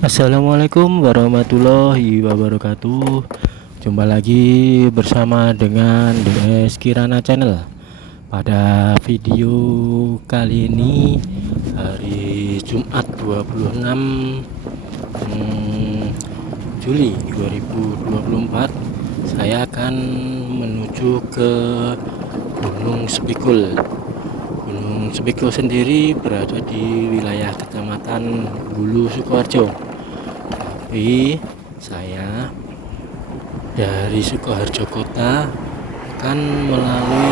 Assalamualaikum warahmatullahi wabarakatuh. Jumpa lagi bersama dengan DS Kirana Channel. Pada video kali ini hari Jumat 26 Juli 2024, saya akan menuju ke Gunung Sepikul. Gunung Sepikul sendiri berada di wilayah Kecamatan Hulu Sukoharjo. Tapi saya dari Sukoharjo Kota akan melalui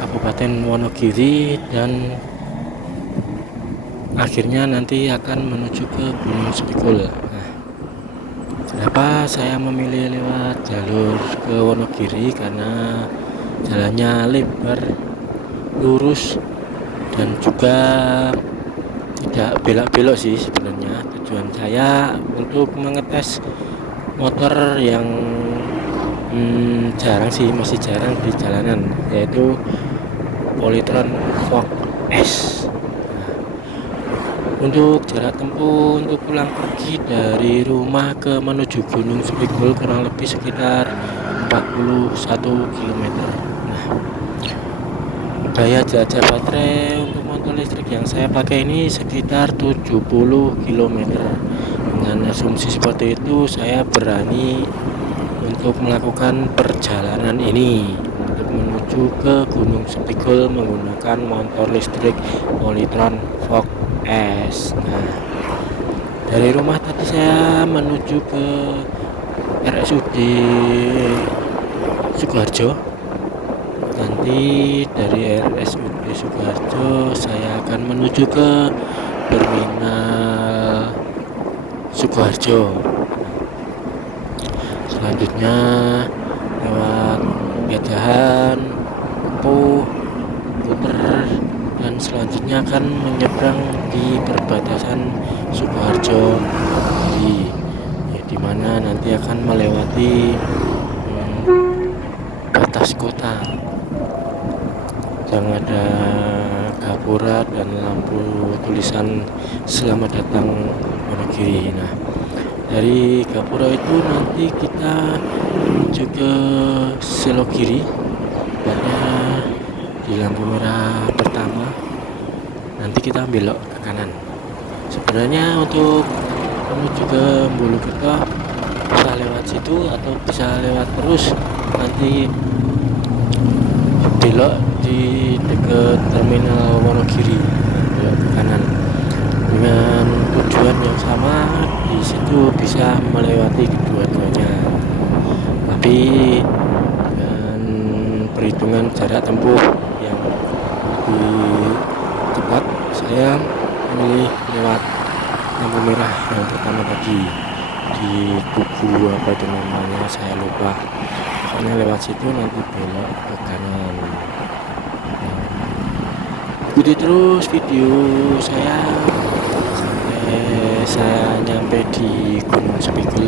Kabupaten Wonogiri dan akhirnya nanti akan menuju ke Gunung Sepikul. Nah, kenapa saya memilih lewat jalur ke Wonogiri? Karena jalannya lebar, lurus, dan juga tidak belok-belok sih. Sebenarnya tujuan saya untuk mengetes motor yang masih jarang di jalanan, yaitu Polytron Fog S. Untuk jarak tempuh untuk pulang pergi dari rumah ke menuju Gunung Sepikul kurang lebih sekitar 41 km. Nah, daya jajak baterai untuk motor listrik yang saya pakai ini sekitar 70 km. Dengan asumsi seperti itu, saya berani untuk melakukan perjalanan ini untuk menuju ke Gunung Sepikul menggunakan motor listrik Polytron Fog S. Nah, dari rumah tadi saya menuju ke RSUD Sukoharjo. Nanti dari RSUD Sukoharjo saya akan menuju ke terminal Sukoharjo. Selanjutnya lewat Pejahan, Empuh, puter, dan selanjutnya akan menyeberang di perbatasan Sukoharjo di mana nanti akan melewati batas kota yang ada gapura dan lampu tulisan selamat datang Wonogiri. Nah, dari gapura itu nanti kita menuju ke Selogiri, tepatnya di lampu merah pertama. Nanti kita belok ke kanan. Sebenarnya untuk menuju ke Bulukerto bisa lewat situ atau bisa lewat terus, nanti belok di dekat terminal Wonogiri, belok ke kanan dengan tujuan yang sama. Di situ bisa melewati kedua-duanya, tapi dengan perhitungan jarak tempuh yang lebih cepat, saya memilih lewat lampu merah yang pertama tadi di Tugu apa itu namanya, saya lupa. Pokoknya lewat situ nanti belok ke kanan. Ikuti terus video saya sampai saya nyampe di Gunung Sepikul.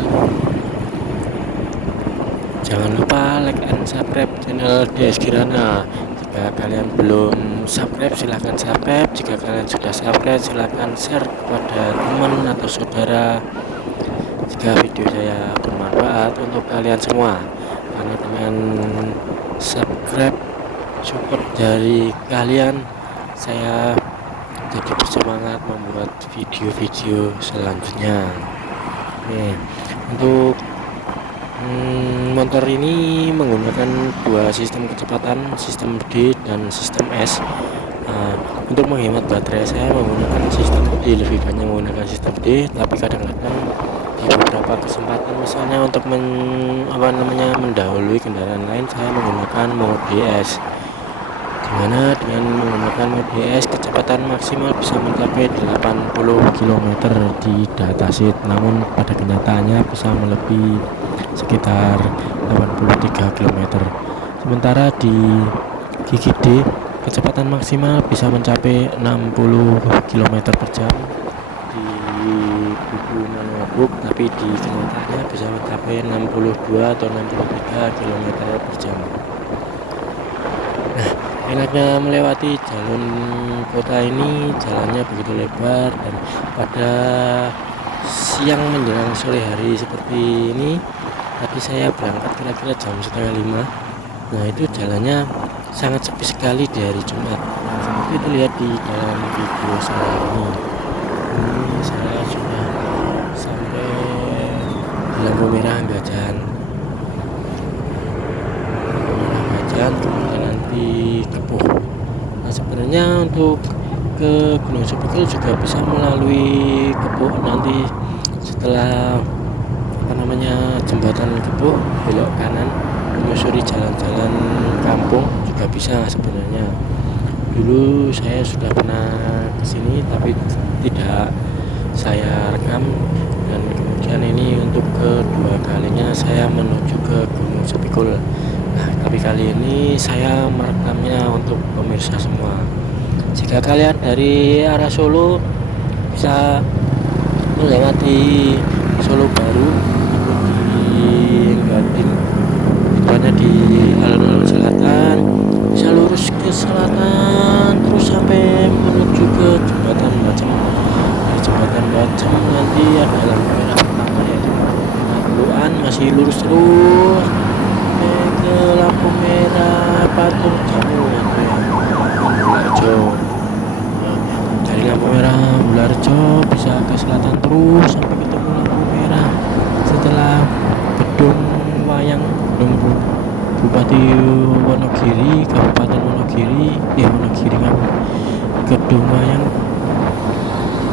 Jangan lupa like and subscribe channel DS Kirana. Jika kalian belum subscribe, silahkan subscribe. Jika kalian sudah subscribe, silahkan share kepada teman atau saudara jika video saya bermanfaat untuk kalian semua. Karena dengan subscribe, support dari kalian, saya jadi bersemangat membuat video-video selanjutnya. Nih, untuk motor ini menggunakan dua sistem kecepatan, sistem D dan sistem S. Untuk menghemat baterai, saya menggunakan sistem D, lebih banyak menggunakan sistem D, tapi kadang-kadang di beberapa kesempatan, misalnya untuk mendahului kendaraan lain, saya menggunakan mode DS, dimana dengan menggunakan mode DS kecepatan maksimal bisa mencapai 80 km di dataseat, namun pada kenyataannya bisa melebihi sekitar 83 km. Sementara di gigi D kecepatan maksimal bisa mencapai 60 km per jam di buku manual, tapi di kenyataannya bisa mencapai 62 atau 63 km per jam. Nah, enaknya melewati jalan kota ini, jalannya begitu lebar dan pada siang menjelang sore hari seperti ini. Tadi saya berangkat kira-kira jam setengah 5. Nah itu jalannya sangat sepi sekali di hari Jumat. Nah, seperti itu lihat di dalam video saya ini saya sudah sampai di lampu merah Gajan, kemudian nanti Kepuh. Nah sebenarnya untuk ke Gunung Sepikul juga bisa melalui Kepuh, nanti setelah jembatan Kepuh belok kanan menyusuri jalan-jalan kampung juga bisa sebenarnya. Dulu saya sudah pernah kesini tapi tidak saya rekam, dan kemudian ini untuk kedua kalinya saya menuju ke Gunung Sepikul. Nah tapi kali ini saya merekamnya untuk pemirsa semua. Jika kalian dari arah Solo bisa melewati Solo Baru di Gading, depannya di alun-alun selatan, bisa lurus ke selatan terus sampai menuju ke jembatan Bacem. Dari jembatan Bacem nanti ada lampu merah pertama ya, Puluhan masih lurus terus sampai ke lampu merah Patung Jamu Bularjo. Dari lampu merah Bularjo bisa ke selatan terus sampai ketemu lampu merah setelah gedung wayang Bupati Wonogiri, Kabupaten Wonogiri, gedung wayang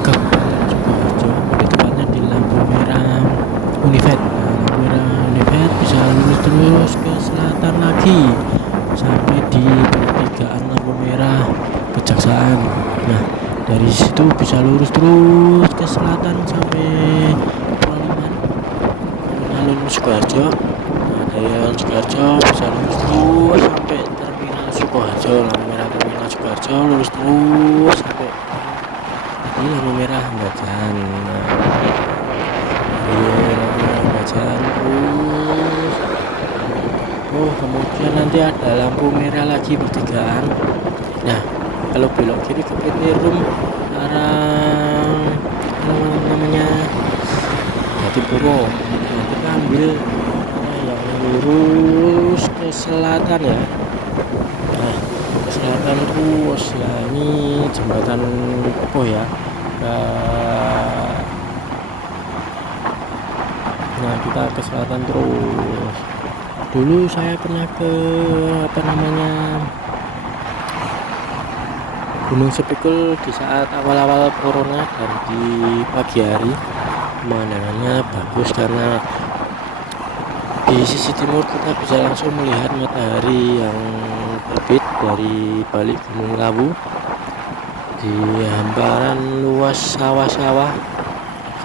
Kabupaten Sukoharjo, tepatnya di lampu merah Univet. Lampu merah Univet bisa lurus terus ke selatan lagi sampai di pertigaan lampu merah Kejaksaan. Nah dari situ bisa lurus terus ke selatan sampai Paliman, alun-alun Sukoharjo. Nah dari alun Sukoharjo bisa lurus terus sampai terminal Sukoharjo, lampu merah terminal Sukoharjo, lurus terus sampai di lampu merah Gajan. Nah dari lampu merah Gajan terus kemudian nanti ada lampu merah lagi pertigaan. Nah kalau belok kiri ke Peterum arah Jatipuro, nanti ambil yang lurus ke selatan ya. Nah ke selatan terus, ya ini jembatan Kepuh ya. Nah kita ke selatan terus. Dulu saya pernah ke Gunung Sepikul di saat awal-awal corona, dan di pagi hari pemandangannya bagus karena di sisi timur kita bisa langsung melihat matahari yang terbit dari balik Gunung Lawu di hamparan luas sawah-sawah,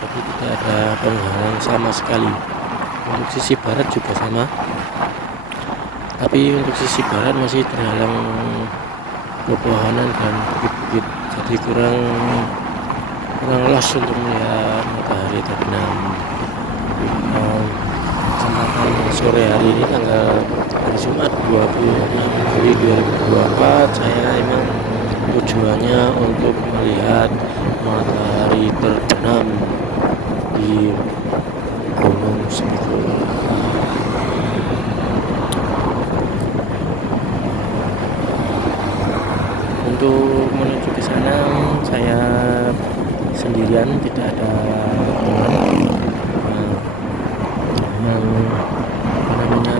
jadi tidak ada penghalang sama sekali. Untuk sisi barat juga sama, tapi untuk sisi barat masih terhalang pepohonan dan bukit-bukit, jadi kurang los untuk melihat matahari terbenam. Kesempatan sore hari ini tanggal hari Jumat 26 Juli 2024, saya emang tujuannya untuk melihat matahari terbenam di Gunung Sepikul. Untuk menuju ke sana saya sendirian, tidak ada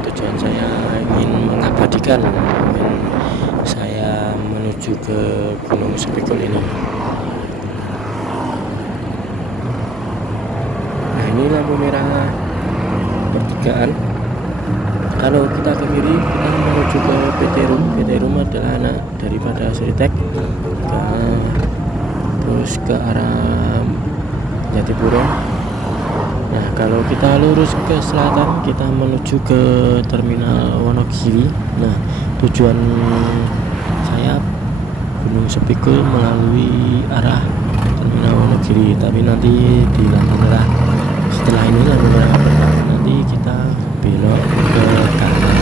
tujuan saya ingin mengabadikan saya menuju ke Gunung Sepikul ini. Nah ini lampu merah pertigaan. Kalau kita ke kiri kita menuju ke Peterum. Peterum adalah anak daripada Sritek, terus ke arah Jatipuro. Nah kalau kita lurus ke selatan kita menuju ke terminal Wonogiri. Nah tujuan saya Gunung Sepikul melalui arah terminal Wonogiri, tapi nanti di lampu merah, setelah ini lampu merah nanti kita belok ke kanan.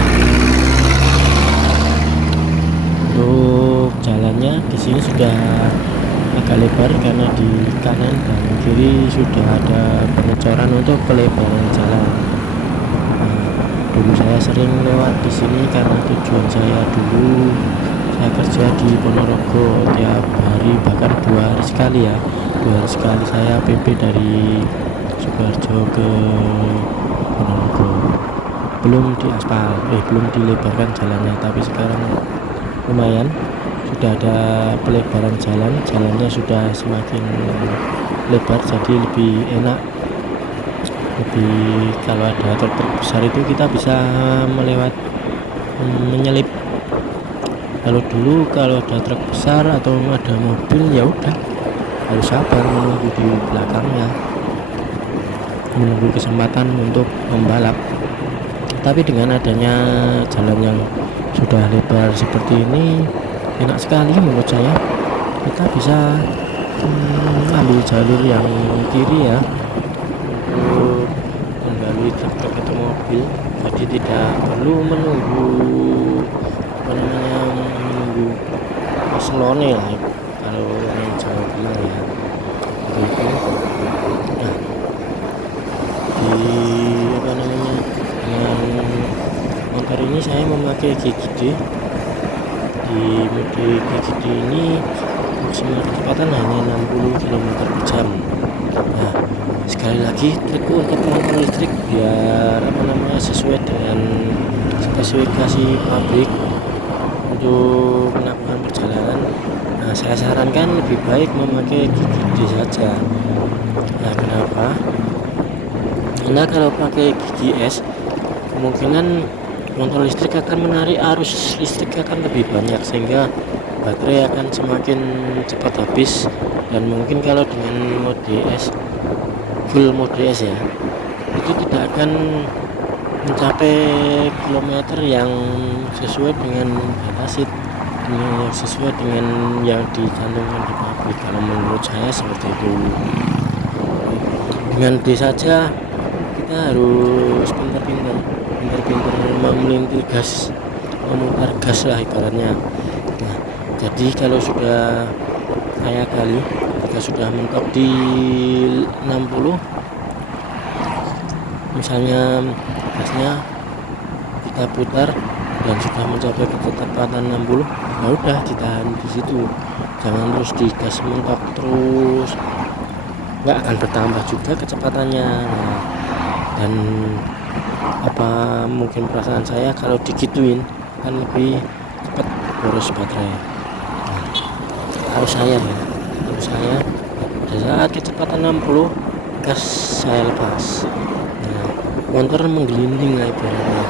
Untuk jalannya di sini sudah agak lebar karena di kanan dan kiri sudah ada pengecoran untuk pelebaran jalan. Dulu saya sering lewat di sini karena tujuan saya dulu saya kerja di Ponorogo tiap hari, bahkan 2 hari sekali ya, 2 hari sekali saya PP dari Sukoharjo ke Ponorogo. Belum diaspal, belum dilebarkan jalannya, tapi sekarang lumayan sudah ada pelebaran jalannya sudah semakin lebar, jadi lebih enak. Lebih kalau ada truk besar itu kita bisa menyelip. Kalau dulu kalau ada truk besar atau ada mobil ya udah harus sabar menunggu di belakangnya, menunggu kesempatan untuk membalap. Tapi dengan adanya jalan yang sudah lebar seperti ini enak sekali menurut saya. Kita bisa ambil jalur yang kiri ya untuk menggali truk atau mobil, jadi tidak perlu menunggu selone lah kalau yang Jawa bilang ya. Jadi itu nah dengan motor ini saya memakai GGD. Di mode GGD ini maksimal kecepatan hanya 60 km/jam. Nah, sekali lagi trikku untuk motor listrik biar sesuai dengan spesifikasi pabrik untuk melakukan perjalanan. Nah, saya sarankan lebih baik memakai GGD saja. Nah, kenapa? Karena kalau pakai GGS kemungkinan motor listrik akan menarik arus listrik akan lebih banyak, sehingga baterai akan semakin cepat habis. Dan mungkin kalau dengan mode S, full mode S ya, itu tidak akan mencapai kilometer yang sesuai dengan batas yang sesuai dengan yang dicantumkan di pabrik. Kalau menurut saya seperti itu. Dengan D saja kita harus pintar-pintar memelintir gas, memutar gas lah ibaratnya. Nah, jadi kalau sudah kayak kali kita sudah mentok di 60, misalnya gasnya kita putar dan sudah mencapai kecepatan 60, ya udah ditahan di situ, jangan terus digas mentok terus, nggak akan bertambah juga kecepatannya. Nah, dan mungkin perasaan saya kalau digituin kan lebih cepat boros baterai. Nah, harus saya pada saat kecepatan 60 gas saya lepas. Nah, motor menggelinding lah ibaratnya,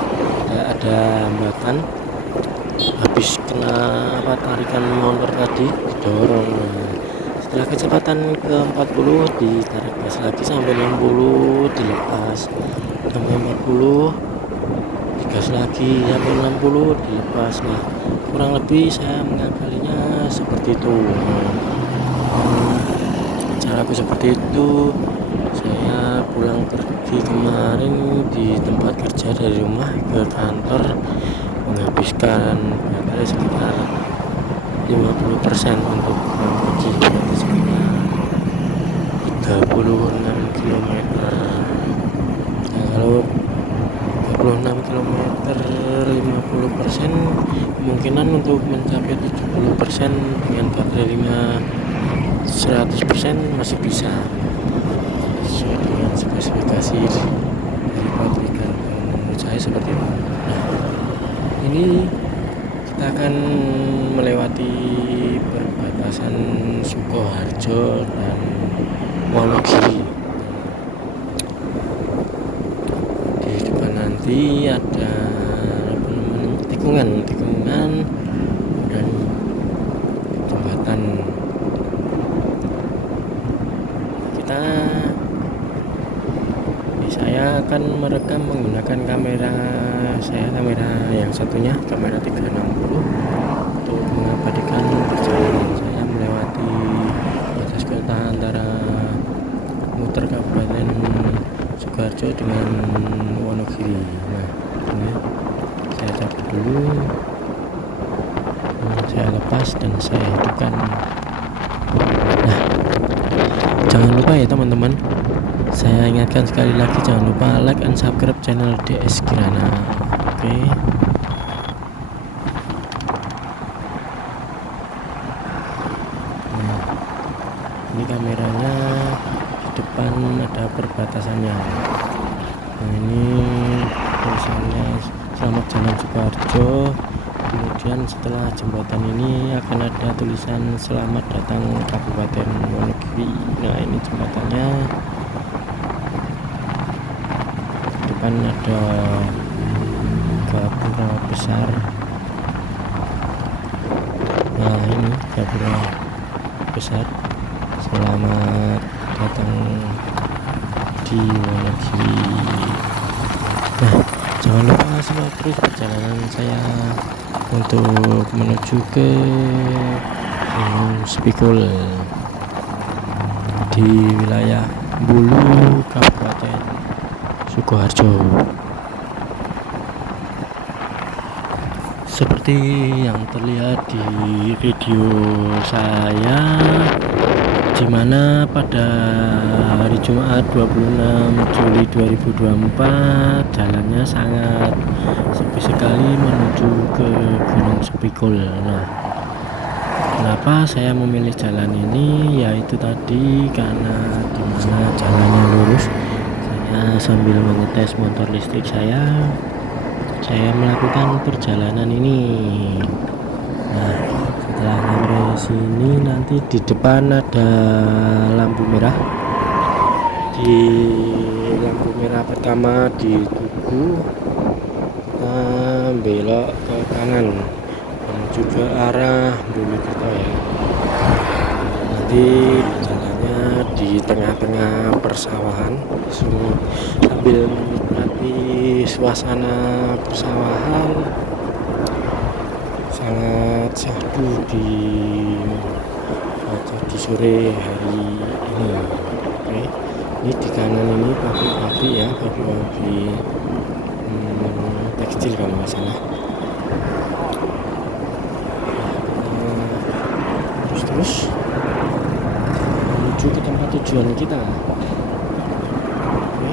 ada hambatan, habis kena tarikan motor tadi didorong. Setelah kecepatan ke 40 ditarik gas lagi sampai 60 dilepas, sampai 40 digas lagi sampai 60 dilepas. Nah, kurang lebih saya mengakalinya seperti itu. Caraku seperti itu. Saya pulang pergi kemarin di tempat kerja dari rumah ke kantor menghabiskan baterai sekitar 50% untuk pergi, sekitar 36 km. Nah, kalau 36 km 50%, kemungkinan untuk mencapai 70% dengan baterai 100% masih bisa, sesuai dengan spesifikasi dari pabrikan. Menurut saya seperti itu. Nah, ini kita akan melewati perbatasan Sukoharjo dan Wonogiri. Di depan nanti ada tikungan dan jembatan. Saya akan merekam menggunakan kamera yang satunya, kamera 360, untuk mengabadikan perjalanan saya melewati batas kota antara muter Kabupaten Sukoharjo dengan Wonogiri. Nah, ini saya cabut dulu, saya lepas dan saya hidupkan. Nah, Jangan lupa ya teman-teman, saya ingatkan sekali lagi, jangan lupa like and subscribe channel DS Kirana. Oke. Nah, ini kameranya di depan ada perbatasannya. Nah, ini tulisannya Selamat Jalan Sukoharjo. Kemudian setelah jembatan ini akan ada tulisan Selamat Datang Kabupaten Wonogiri. Nah, ini jembatannya. Di depan ada gapura besar. Nah, ini gapura besar. Selamat datang di Wonogiri. Nah, jangan lupa simak terus perjalanan saya untuk menuju ke Gunung Spikul di wilayah Bulu, Kabupaten Sukoharjo. Seperti yang terlihat di video saya, di mana pada hari Jumat 26 Juli 2024 jalannya sangat sepi sekali menuju ke Gunung Spikul. Nah, kenapa saya memilih jalan ini? Yaitu tadi karena di mana jalannya lurus, saya sambil mengetes motor listrik saya melakukan perjalanan ini. Nah, setelah sampai sini nanti di depan ada lampu merah. Di lampu merah pertama di Tugu, kita belok ke kanan menuju ke arah Bojonegoro ya. Nanti jalannya di tengah-tengah persawahan, sambil menikmati suasana persawahan sangat syahdu di sore hari ini. Oke, ini di kanan ini pabrik ya, pabrik tekstil kalau nggak salah. Terus menuju ke tempat tujuan kita. Oke.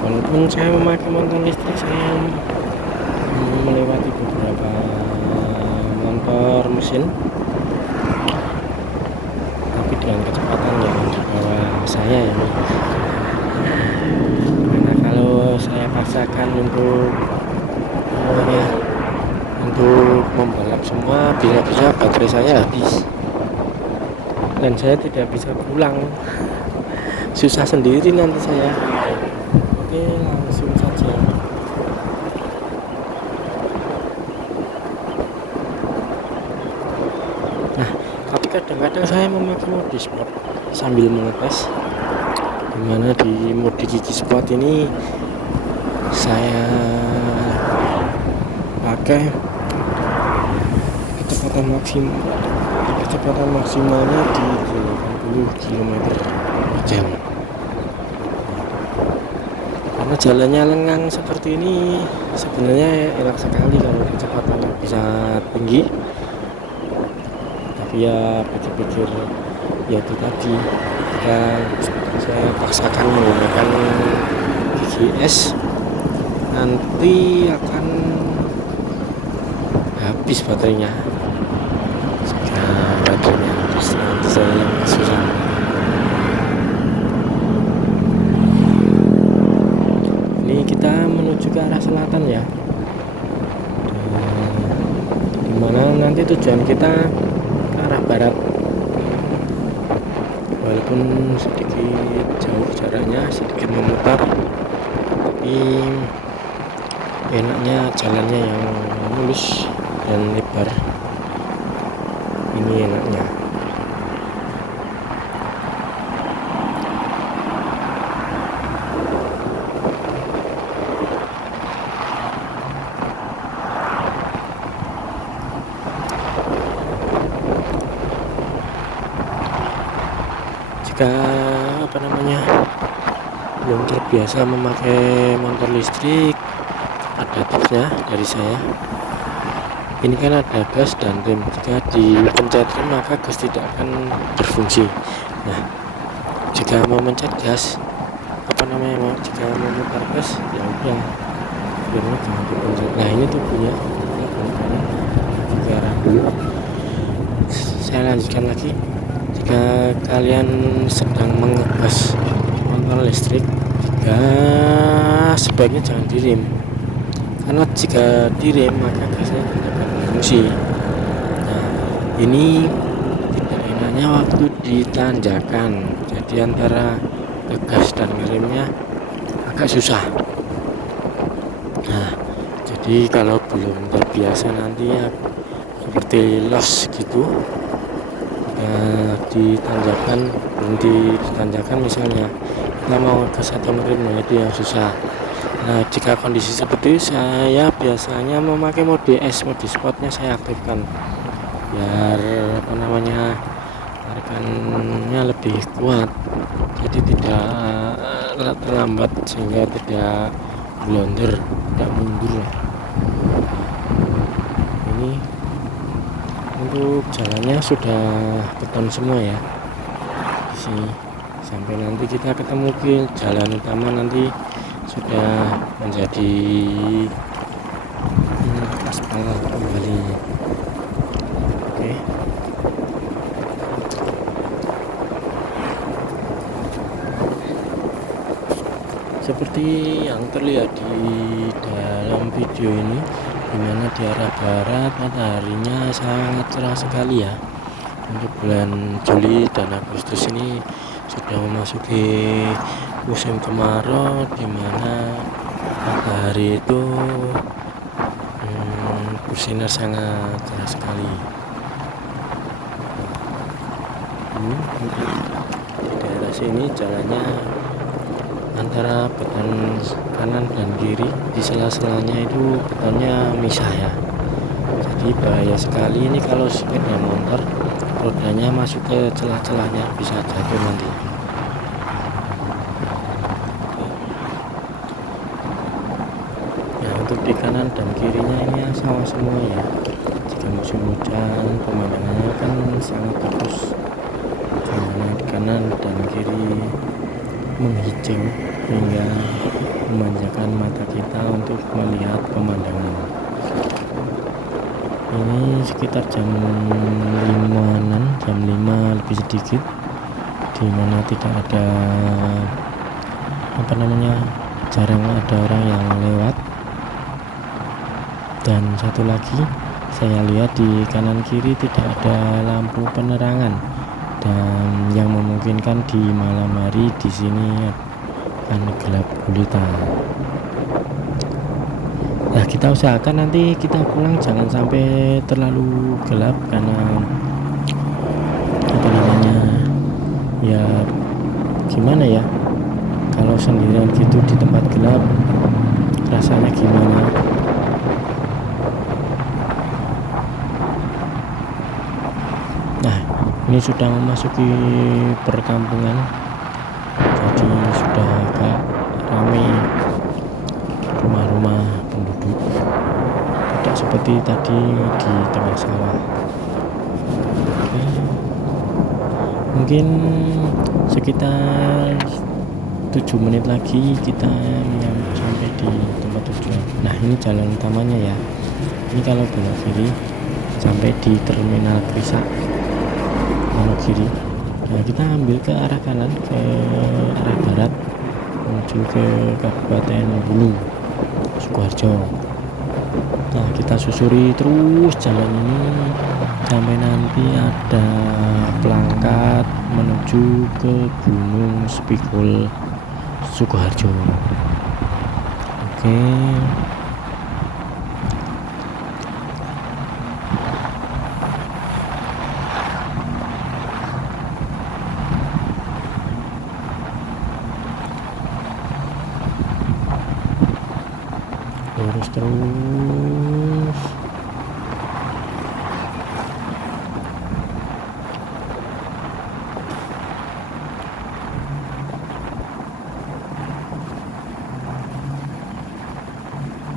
Walaupun saya memakai motor listrik, saya melewati beberapa motor mesin, tapi dengan kecepatan yang di bawah saya ya. Karena kalau saya paksakan untuk membalap semua, bisa baterai saya habis dan saya tidak bisa pulang, susah sendiri nanti saya. Oke, langsung saja. Nah, tapi kadang-kadang saya memakai mode sport sambil mengetes, dimana di mode gigi sport ini saya pakai kecepatan maksimalnya di 80 km per jam. Karena jalannya lengang seperti ini, sebenarnya enak sekali kalau kecepatannya bisa tinggi. Tapi ya pikir-pikir, ya itu tadi, jika saya paksakan menggunakan GGS, nanti akan habis baterainya. Baterainya habis, nanti saya yang susah. Ini kita menuju ke arah selatan ya, dimana nanti tujuan kita ke arah barat. Walaupun sedikit jauh jaraknya, sedikit memutar, tapi enaknya jalannya yang mulus dan lebar. Ini enaknya. Jika belum terbiasa memakai motor listrik, ada tipsnya dari saya. Ini kan ada gas dan rem, jika dipencet rem maka gas tidak akan berfungsi. Nah, jika mau mencet gas jika mau mutar gas ya udah firmnya jangan dipencet. Nah ini tubuhnya kita dulu. Saya lanjutkan lagi. Jika kalian sedang mengegas motor listrik, sebaiknya jangan direm, karena jika direm maka gasnya tidak akan berfungsi. Nah ini tidak enaknya waktu ditanjakan, jadi antara ngegas dan ngeremnya agak susah. Nah jadi kalau belum terbiasa nanti ya seperti los gitu, ditanjakan berhenti ditanjakan, misalnya kita mau ngegas atau ngerem itu yang susah. Nah jika kondisi seperti itu, saya biasanya memakai mode S, mode sportnya saya aktifkan biar tarikannya lebih kuat, jadi tidak terlambat sehingga tidak blunder, tidak mundur. Ini untuk jalannya sudah beton semua ya di sini. Sampai nanti kita ketemu ke jalan utama nanti sudah menjadi aspal kembali. Oke. Seperti yang terlihat di dalam video ini, dimana di arah barat mataharinya sangat cerah sekali ya. Untuk bulan Juli dan Agustus ini sudah memasuki musim kemarau, dimana matahari itu bersinar sangat cerah sekali. Ini di daerah sini jalannya antara beton kanan dan kiri, di sela-selanya itu betonnya misah ya, jadi bahaya sekali ini kalau sepeda motor rodanya masuk ke celah-celahnya, bisa jatuh nanti. Ya untuk di kanan dan kirinya ini sawah semua ya. Jika musim hujan pemandangannya kan sangat bagus, karena di kanan dan kiri menghijau hingga memanjakan mata kita untuk melihat pemandangan. Ini sekitar jam 5-an, jam 5 lebih sedikit, dimana tidak ada jarang ada orang yang lewat. Dan satu lagi saya lihat di kanan kiri tidak ada lampu penerangan, dan yang memungkinkan di malam hari di sini akan gelap gulita. Nah kita usahakan nanti kita pulang jangan sampai terlalu gelap, karena ya gimana ya, kalau sendirian gitu di tempat gelap rasanya gimana. Nah ini sudah memasuki perkampungan, jadi sudah agak ramai rumah-rumah penduduk, tidak seperti tadi di tengah sawah. Oke. Mungkin sekitar 7 menit lagi kita sampai di tempat tujuan. Nah ini jalan utamanya ya, ini kalau belok kiri sampai di terminal Krisa kiri. Nah kita ambil ke arah kanan, ke arah barat menuju ke Kabupaten Hulu Sukoharjo. Nah kita susuri terus jalan ini sampai nanti ada pelangkat menuju ke Gunung Spikul Sukoharjo. Oke. Lurus terus.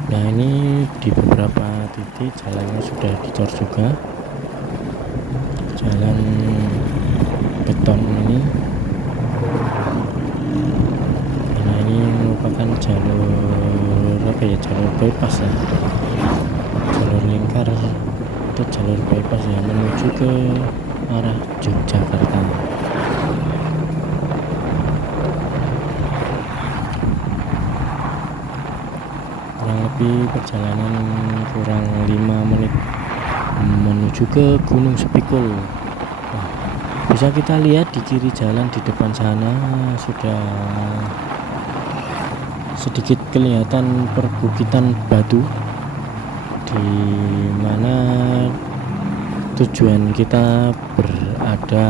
Nah ini di beberapa titik jalannya sudah dicor juga, jalan beton ini karena ini merupakan jalur apa ya, jalur bypass ya, jalur lingkar atau jalur bypass ya, menuju ke arah Yogyakarta. Kurang lebih perjalanan kurang 5 menit menuju ke Gunung Sepikul. Nah, bisa kita lihat di kiri jalan di depan sana sudah sedikit kelihatan perbukitan batu, di mana tujuan kita berada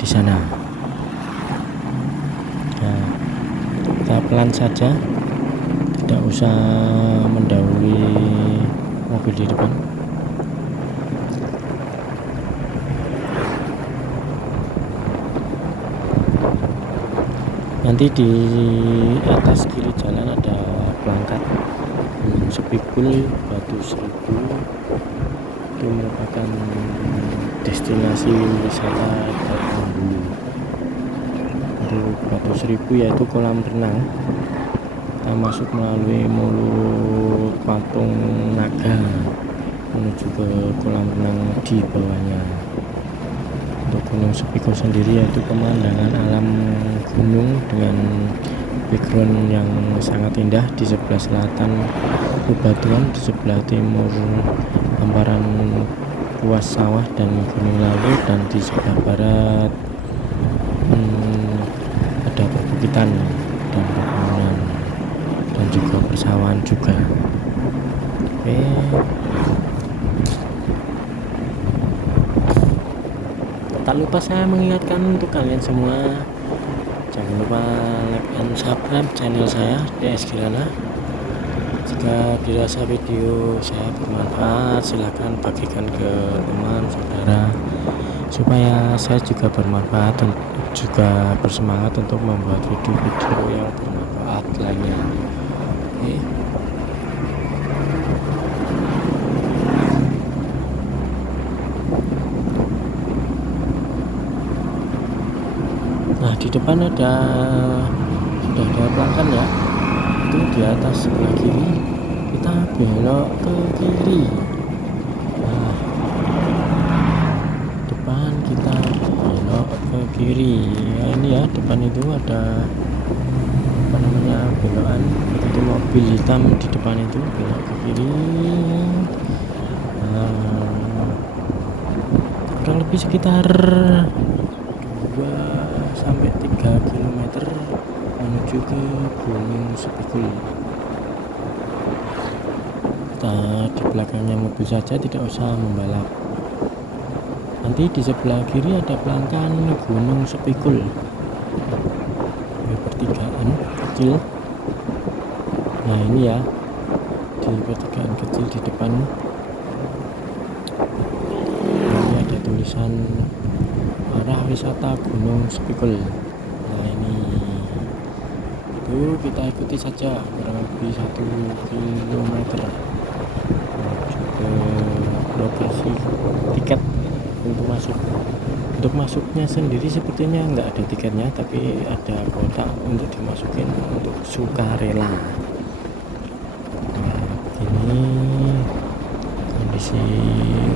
di sana. Nah, kita pelan saja, tidak usah mendahului mobil di depan. Nanti di atas kiri jalan ada pelangkat Gunung Sepikul Batu Seribu. Itu merupakan destinasi wisata dari dulu. Untuk Batu Seribu yaitu kolam renang. Kita masuk melalui mulut patung naga menuju ke kolam renang di bawahnya. Untuk Gunung Sepikul sendiri yaitu pemandangan alam gunung dengan background yang sangat indah. Di sebelah selatan bebatuan, di sebelah timur hamparan luas sawah dan gunung lawu, dan di sebelah barat ada perbukitan dan pegunungan dan juga persawahan juga. Oke. Tak lupa saya mengingatkan untuk kalian semua, jangan lupa like and subscribe channel saya DS Kirana. Jika dirasa video saya bermanfaat, silahkan bagikan ke teman saudara supaya saya juga bermanfaat dan juga bersemangat untuk membuat video-video yang bermanfaat lainnya. Oke. Nah, di depan sudah ada pelanggan ya, itu di atas sebelah kiri, kita belok ke kiri. Nah, depan kita belok ke kiri ya, ini ya, depan itu ada apa namanya, belokan, itu mobil hitam di depan itu belok ke kiri. Nah, kurang lebih sekitar 2-3 km menuju ke Gunung Sepikul. Kita di belakangnya mobil saja, tidak usah membalap. Nanti di sebelah kiri ada pelanggan Gunung Sepikul, pertigaan kecil. Nah, ini ya, di pertigaan kecil di depan ini ada tulisan arah wisata Gunung Sepikul. Nah, ini itu kita ikuti saja kurang lebih 1 km menuju ke lokasi tiket untuk masuk. Untuk masuknya sendiri sepertinya nggak ada tiketnya, tapi ada kotak untuk dimasukin untuk sukarela. Nah, ini kondisi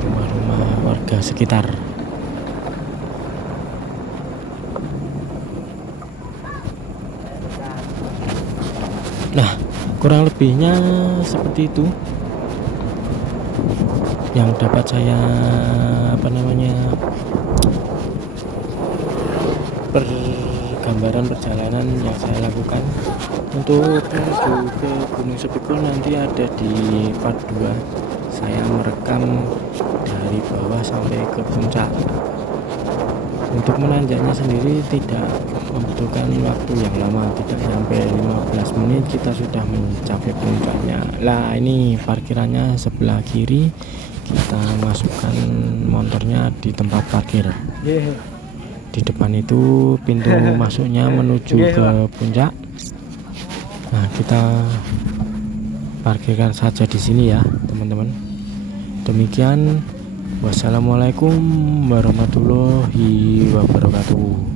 rumah-rumah warga sekitar. Nah, kurang lebihnya seperti itu yang dapat saya gambaran perjalanan yang saya lakukan. Untuk menuju ke Gunung Sepikul nanti ada di part 2. Saya merekam dari bawah sampai ke puncak. Untuk menanjaknya sendiri tidak membutuhkan waktu yang lama, tidak sampai 15 menit kita sudah mencapai puncaknya. Lah, ini parkirannya sebelah kiri, kita masukkan motornya di tempat parkir. Di depan itu pintu masuknya menuju ke puncak. Nah, kita parkirkan saja di sini ya, teman-teman. Demikian, wassalamualaikum warahmatullahi wabarakatuh.